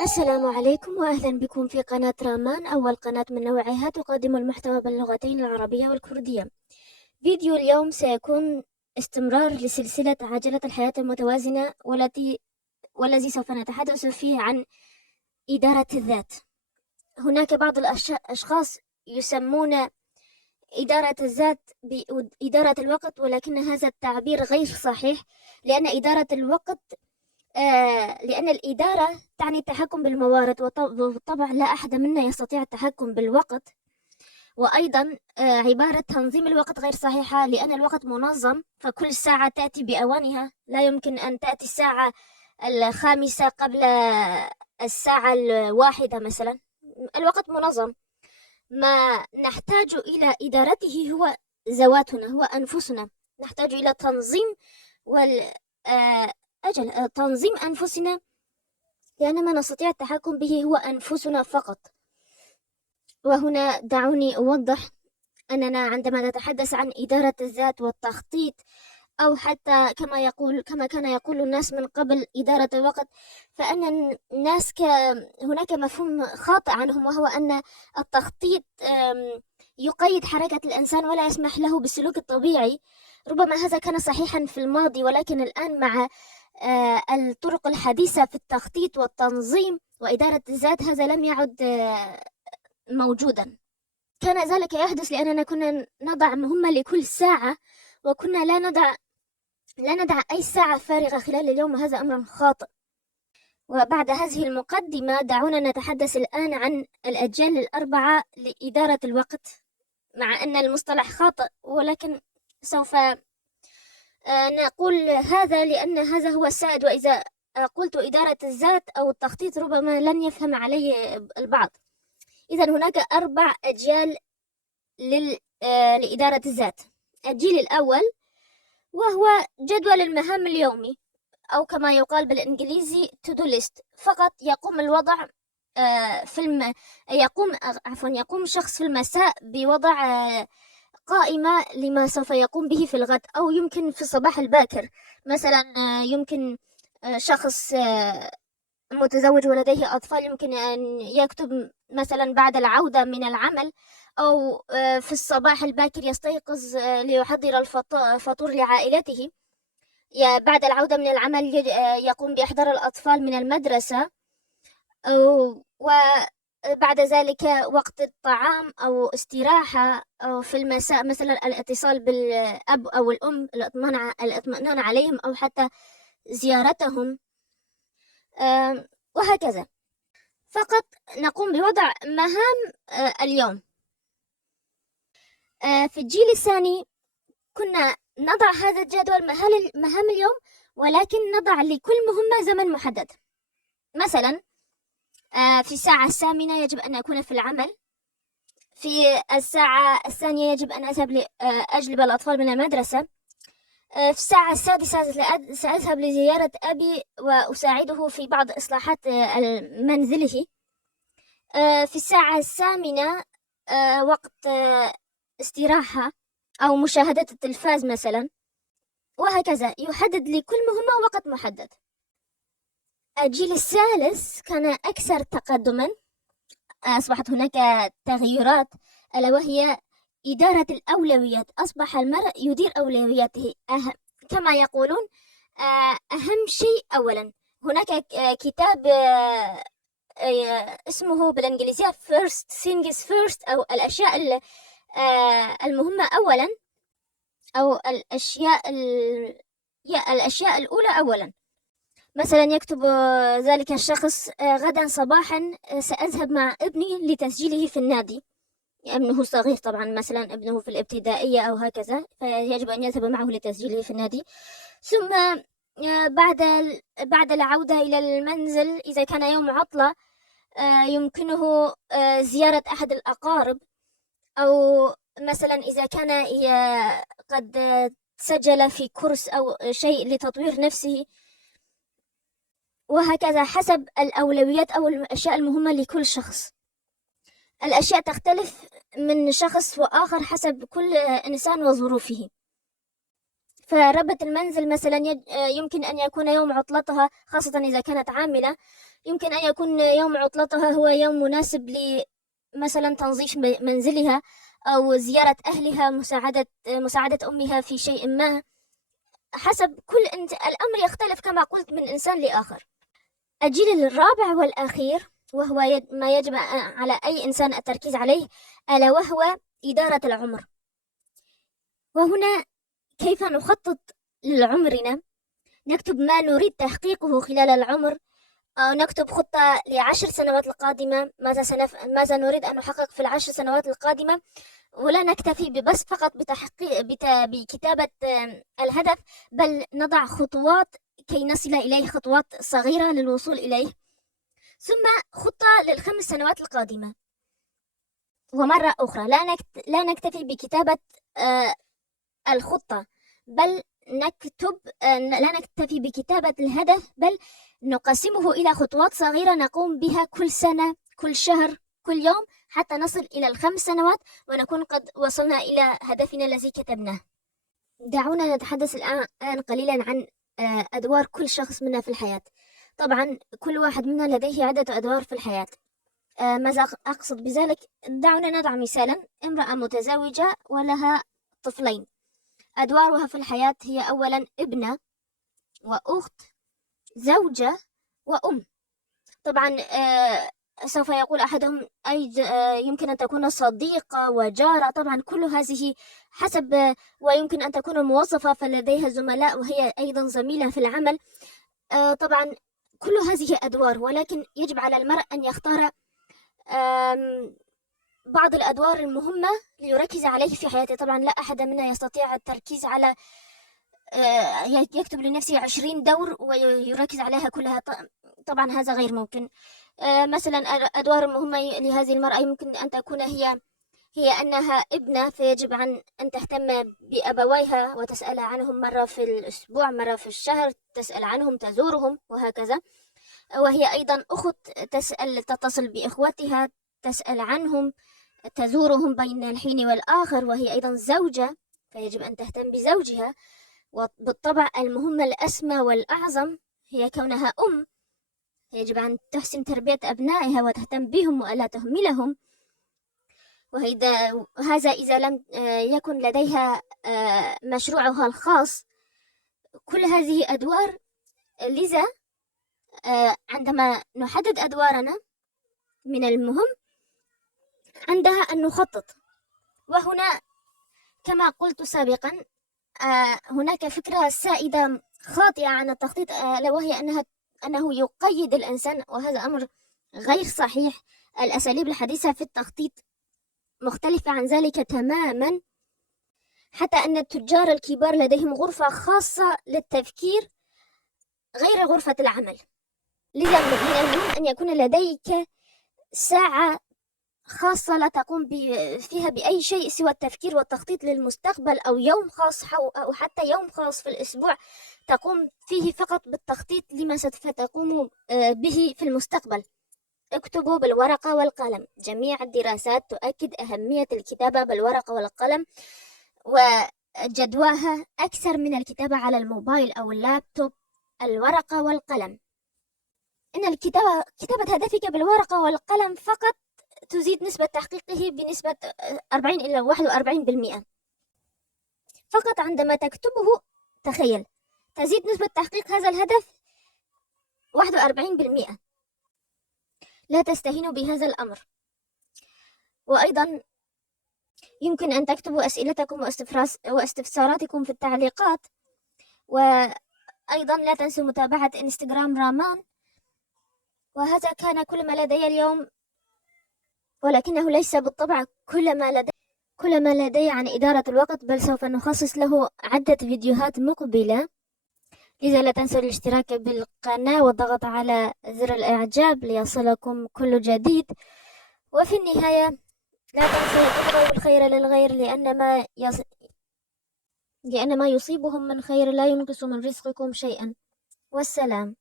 السلام عليكم وأهلا بكم في قناة رامان، أول قناة من نوعها تقدم المحتوى باللغتين العربية والكردية. فيديو اليوم سيكون استمرار لسلسلة عجلة الحياة المتوازنة والذي سوف نتحدث فيه عن إدارة الذات. هناك بعض الأشخاص يسمون إدارة الذات بإدارة الوقت، ولكن هذا التعبير غير صحيح، لأن إدارة الوقت لأن الإدارة تعني التحكم بالموارد، وبالطبع لا أحد منا يستطيع التحكم بالوقت. وأيضا عبارة تنظيم الوقت غير صحيحة، لأن الوقت منظم، فكل ساعة تأتي بأوانها. لا يمكن أن تأتي الساعة 5 قبل الساعة 1 مثلا. الوقت منظم. ما نحتاج إلى إدارته هو ذواتنا، هو أنفسنا. نحتاج إلى تنظيم تنظيم أنفسنا، لأن ما نستطيع التحكم به هو أنفسنا فقط. وهنا دعوني أوضح أننا عندما نتحدث عن إدارة الذات والتخطيط، أو حتى كما كان يقول الناس من قبل إدارة الوقت، فأن الناس هناك مفهوم خاطئ عنهم، وهو أن التخطيط يقيد حركة الإنسان ولا يسمح له بالسلوك الطبيعي. ربما هذا كان صحيحا في الماضي، ولكن الآن مع الطرق الحديثة في التخطيط والتنظيم وإدارة الذات هذا لم يعد موجودا. كان ذلك يحدث لأننا كنا نضع مهمة لكل ساعة، وكنا لا ندع أي ساعة فارغة خلال اليوم، وهذا أمر خاطئ. وبعد هذه المقدمة دعونا نتحدث الآن عن الأجيال الأربعة لإدارة الوقت، مع أن المصطلح خاطئ، ولكن سوف نقول هذا لأن هذا هو السائد، وإذا قلت إدارة الذات أو التخطيط ربما لن يفهم عليه البعض. إذا هناك 4 أجيال لإدارة الذات. الجيل الأول وهو جدول المهام اليومي، أو كما يقال بالإنجليزي to do list. فقط يقوم الوضع يقوم شخص في المساء بوضع قائمة لما سوف يقوم به في الغد، أو يمكن في الصباح الباكر. مثلا يمكن شخص متزوج ولديه أطفال يمكن أن يكتب مثلا بعد العودة من العمل، أو في الصباح الباكر يستيقظ ليحضر الفطور لعائلته. بعد العودة من العمل يقوم بإحضار الأطفال من المدرسة، وبعد ذلك وقت الطعام أو استراحة، أو في المساء مثلا الاتصال بالأب أو الأم، الاطمئنان عليهم، أو حتى زيارتهم، وهكذا. فقط نقوم بوضع مهام اليوم. في الجيل الثاني كنا نضع هذا الجدول مهام اليوم، ولكن نضع لكل مهمة زمن محدد. مثلا في الساعة 8 يجب أن أكون في العمل، في الساعة 2 يجب أن أذهب أجلب الأطفال من المدرسة، في الساعة 6 سأذهب لزيارة أبي وأساعده في بعض إصلاحات منزله، في الساعة 8 وقت استراحة أو مشاهدة التلفاز مثلا، وهكذا. يحدد لكل مهمة وقت محدد. الجيل الثالث كان أكثر تقدما. أصبحت هناك تغيرات، ألا وهي إدارة الأولويات. أصبح المرء يدير أولوياته، كما يقولون أهم شيء أولا. هناك كتاب اسمه بالإنجليزية First Things First، أو الأشياء المهمة أولا، أو الأشياء الأولى أولا. مثلا يكتب ذلك الشخص غدا صباحا سأذهب مع ابني لتسجيله في النادي. ابنه صغير طبعا، مثلا ابنه في الابتدائية أو هكذا، فيجب أن يذهب معه لتسجيله في النادي. ثم بعد العودة إلى المنزل، إذا كان يوم عطلة، يمكنه زيارة أحد الأقارب، أو مثلا إذا كان قد سجل في كورس أو شيء لتطوير نفسه، وهكذا حسب الأولويات أو الأشياء المهمة لكل شخص. الأشياء تختلف من شخص وآخر حسب كل إنسان وظروفه. فربة المنزل مثلا يمكن أن يكون يوم عطلتها، خاصة إذا كانت عاملة، يمكن أن يكون يوم عطلتها هو يوم مناسب مثلا تنظيف منزلها أو زيارة أهلها، مساعدة أمها في شيء ما. حسب الأمر يختلف كما قلت من إنسان لآخر. الجيل الرابع والأخير وهو ما يجب على أي إنسان التركيز عليه، ألا وهو إدارة العمر. وهنا كيف نخطط لعمرنا؟ نكتب ما نريد تحقيقه خلال العمر، أو نكتب خطة ل10 سنوات القادمة، ماذا نريد أن نحقق في ال10 سنوات القادمة. ولا نكتفي ببس فقط بكتابة الهدف، بل نضع خطوات كي نصل إليه، خطوات صغيرة للوصول إليه. ثم خطة ل5 سنوات القادمة. ومرة أخرى لا نكتفي بكتابة الخطة، بل لا نكتفي بكتابة الهدف، بل نقسمه إلى خطوات صغيرة نقوم بها كل سنة، كل شهر، كل يوم، حتى نصل إلى ال5 سنوات ونكون قد وصلنا إلى هدفنا الذي كتبناه. دعونا نتحدث الآن قليلا عن أدوار كل شخص منا في الحياة. طبعا كل واحد منا لديه عدة أدوار في الحياة. ماذا أقصد بذلك؟ دعونا نضع مثالا: امرأة متزوجة ولها طفلين. أدوارها في الحياة هي أولا ابنة، وأخت، زوجة، وأم. طبعا سوف يقول أحدهم يمكن أن تكون صديقة وجارة. طبعا كل هذه حسب، ويمكن أن تكون موظفة فلديها زملاء وهي أيضا زميلة في العمل. طبعا كل هذه أدوار، ولكن يجب على المرء أن يختار بعض الأدوار المهمة ليركز عليه في حياته. طبعا لا أحد منا يستطيع التركيز على يكتب لنفسه 20 دور ويركز عليها كلها. طبعا هذا غير ممكن. مثلا الأدوار المهمة لهذه المرأة يمكن أن تكون هي أنها ابنة، فيجب أن تهتم بأبويها وتسأل عنهم مرة في الأسبوع، مرة في الشهر، تسأل عنهم، تزورهم، وهكذا. وهي أيضا أخت، تتصل بإخوتها، تسأل عنهم، تزورهم بين الحين والآخر. وهي أيضا زوجة، فيجب أن تهتم بزوجها. وبالطبع المهمة الأسمى والأعظم هي كونها أم، يجب أن تحسن تربية أبنائها وتهتم بهم وألا تهملهم. هذا إذا لم يكن لديها مشروعها الخاص. كل هذه أدوار. لذا عندما نحدد أدوارنا من المهم عندها أن نخطط. وهنا كما قلت سابقا هناك فكرة سائدة خاطئة عن التخطيط، وهي أنه يقيد الإنسان، وهذا أمر غير صحيح. الأساليب الحديثة في التخطيط مختلفة عن ذلك تماما. حتى أن التجار الكبار لديهم غرفة خاصة للتفكير غير غرفة العمل. لذا من المهم أن يكون لديك ساعة خاصة لا تقوم فيها بأي شيء سوى التفكير والتخطيط للمستقبل، أو يوم خاص أو حتى يوم خاص في الأسبوع تقوم فيه فقط بالتخطيط لما سوف تقوم به في المستقبل. اكتبوا بالورقة والقلم. جميع الدراسات تؤكد أهمية الكتابة بالورقة والقلم، وجدواها أكثر من الكتابة على الموبايل أو اللابتوب. الورقة والقلم. إن كتابة هدفك بالورقة والقلم فقط تزيد نسبة تحقيقه بنسبة 40 إلى 41%. فقط عندما تكتبه، تخيل، تزيد نسبة تحقيق هذا الهدف 41%. لا تستهينوا بهذا الأمر. وأيضا يمكن أن تكتبوا أسئلتكم واستفساراتكم في التعليقات. وأيضا لا تنسوا متابعة إنستغرام رامان. وهذا كان كل ما لدي اليوم، ولكنه ليس بالطبع كل ما لدي عن إدارة الوقت، بل سوف نخصص له عدة فيديوهات مقبلة. لذا لا تنسوا الاشتراك بالقناة والضغط على زر الإعجاب ليصلكم كل جديد. وفي النهاية لا تنسوا تبغوا الخير للغير، لأن ما يصيبهم من خير لا ينقص من رزقكم شيئا. والسلام.